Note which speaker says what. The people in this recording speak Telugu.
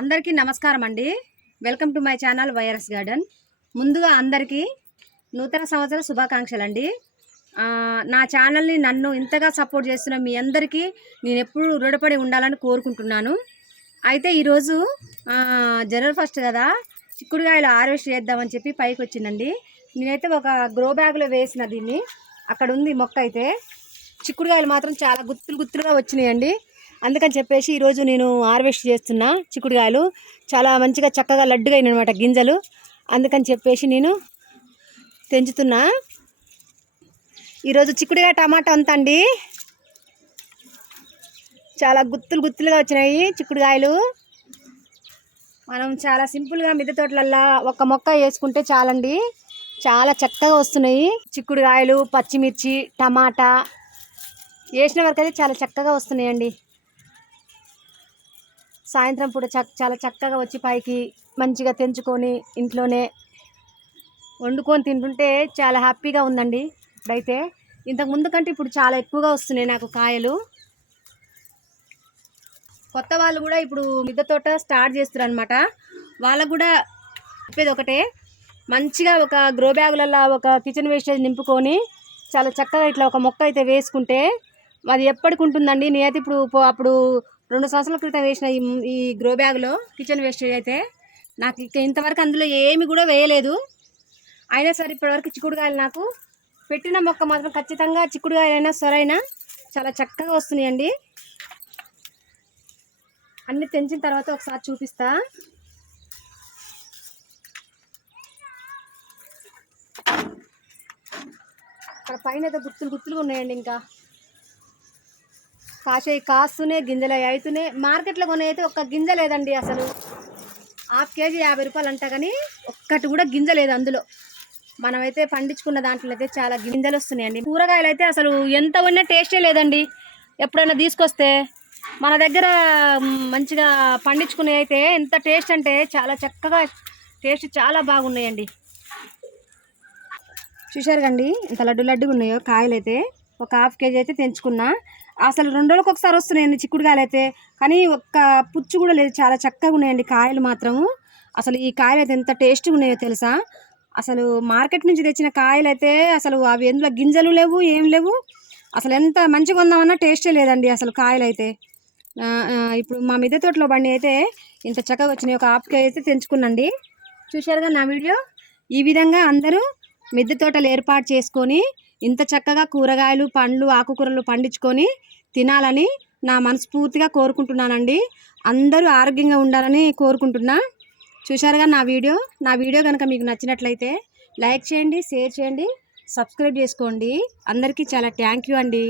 Speaker 1: అందరికీ నమస్కారం అండి. Welcome to my channel virus garden. ముందుగా అందరికీ నూతన సంవత్సర శుభాకాంక్షలు అండి. నా ఛానల్ని నన్ను ఇంతగా సపోర్ట్ చేస్తున్న మీ అందరికీ నేను ఎప్పుడు రుణపడి ఉండాలని కోరుకుంటున్నాను. అయితే ఈరోజు జనరల్ ఫస్ట్ కదా చిక్కుడుకాయలు హార్వెస్ట్ చేద్దామని చెప్పి పైకి వచ్చిందండి. నేనైతే ఒక గ్రో బ్యాగ్లో వేసిన దీన్ని. అక్కడ ఉంది మొక్క అయితే. చిక్కుడుగాయలు మాత్రం చాలా గుత్తులు గుత్తులుగా వచ్చినాయండి. అందుకని చెప్పేసి ఈరోజు నేను హార్వెస్ట్ చేస్తున్నా చిక్కుడుకాయలు చాలా మంచిగా చక్కగా లడ్డుగా అయినమాట గింజలు. అందుకని చెప్పేసి నేను పెంచుతున్నా ఈరోజు చిక్కుడుకాయ టమాటా అంత అండి. చాలా గుత్తులు గుత్తులుగా వచ్చినాయి చిక్కుడుకాయలు. మనం చాలా సింపుల్గా మిద్దె తోటలల్లా ఒక మొక్క వేసుకుంటే చాలండి. చాలా చక్కగా వస్తున్నాయి చిక్కుడుకాయలు పచ్చిమిర్చి టమాటా. వేసిన వరకు అయితే చాలా చక్కగా వస్తున్నాయండి. సాయంత్రం పూట చక్ చాలా చక్కగా వచ్చి పైకి మంచిగా తెంచుకొని ఇంట్లోనే వండుకొని తింటుంటే చాలా హ్యాపీగా ఉందండి ఇప్పుడైతే. ఇంతకు ముందు కంటే ఇప్పుడు చాలా ఎక్కువగా వస్తున్నాయి నాకు కాయలు. కొత్త వాళ్ళు కూడా ఇప్పుడు మిద్దె తోట స్టార్ట్ చేస్తారు అనమాట వాళ్ళకు కూడా చెప్పేది ఒకటే మంచిగా ఒక గ్రో బ్యాగులలో ఒక కిచెన్ వేస్టేజ్ నింపుకొని చాలా చక్కగా ఇట్లా ఒక మొక్క అయితే వేసుకుంటే అది ఎప్పటికి ఉంటుందండి? నేనైతే ఇప్పుడు పో- అప్పుడు రెండు సంవత్సరాల క్రితం వేసిన ఈ ఈ గ్రో బ్యాగ్లో కిచెన్ వేస్టేజ్ అయితే నాకు ఇక ఇంతవరకు అందులో ఏమి కూడా వేయలేదు. అయినా సరే ఇప్పటివరకు చిక్కుడుకాయలు నాకు పెట్టిన మొక్క మాత్రం ఖచ్చితంగా చిక్కుడుకాయలైనా సొరైనా చాలా చక్కగా వస్తున్నాయండి. అన్ని తెంచిన తర్వాత ఒకసారి చూపిస్తా. అక్కడ పైన ఏదో గుత్తులు గుర్తులుగా ఉన్నాయండి ఇంకా. కాసేవి కాస్తూనే గింజలు అవి అవుతూనే మార్కెట్లో కొని అయితే ఒక్క గింజ లేదండి అసలు. హాఫ్ కేజీ యాభై రూపాయలు అంట కానీ ఒక్కటి కూడా గింజ లేదు అందులో. మనమైతే పండించుకున్న దాంట్లో అయితే చాలా గింజలు వస్తున్నాయండి. కూరగాయలు అయితే అసలు ఎంత ఉన్నా టేస్టే లేదండి. ఎప్పుడైనా తీసుకొస్తే మన దగ్గర మంచిగా పండించుకునే అయితే ఎంత టేస్ట్ అంటే చాలా చక్కగా టేస్ట్ చాలా బాగున్నాయండి. చూశారు కండి ఇంత లడ్డు లడ్డుగా ఉన్నాయో కాయలు అయితే ఒక హాఫ్ కేజీ అయితే తెంచుకున్నా. అసలు రెండు రోజులకు ఒకసారి వస్తున్నాయండి చిక్కుడుకాయలు అయితే కానీ ఒక్క పుచ్చు కూడా లేదు. చాలా చక్కగా ఉన్నాయండి కాయలు మాత్రము. అసలు ఈ కాయలు అయితే ఎంత టేస్ట్గా ఉన్నాయో తెలుసా? అసలు మార్కెట్ నుంచి తెచ్చిన కాయలు అయితే అసలు అవి ఎందులో గింజలు లేవు ఏం లేవు. అసలు ఎంత మంచిగా ఉందామన్నా టేస్టే లేదండి అసలు కాయలు అయితే ఇప్పుడు మా మిద్దె తోటలో బండి అయితే ఇంత చక్కగా వచ్చినాయి. ఒక హాఫ్ కేజీ అయితే తెంచుకున్నండి. చూశారుగా నా వీడియో? ఈ విధంగా అందరూ మిద్దె తోటలు ఏర్పాటు చేసుకొని ఇంత చక్కగా కూరగాయలు పండ్లు ఆకుకూరలు పండించుకొని తినాలని నా మనస్ఫూర్తిగా కోరుకుంటున్నానండి. అందరూ ఆరోగ్యంగా ఉండాలని కోరుకుంటున్నా. చూశారుగా నా వీడియో? నా వీడియో కనుక మీకు నచ్చినట్లయితే లైక్ చేయండి షేర్ చేయండి సబ్స్క్రైబ్ చేసుకోండి. అందరికీ చాలా థ్యాంక్ యూ అండి.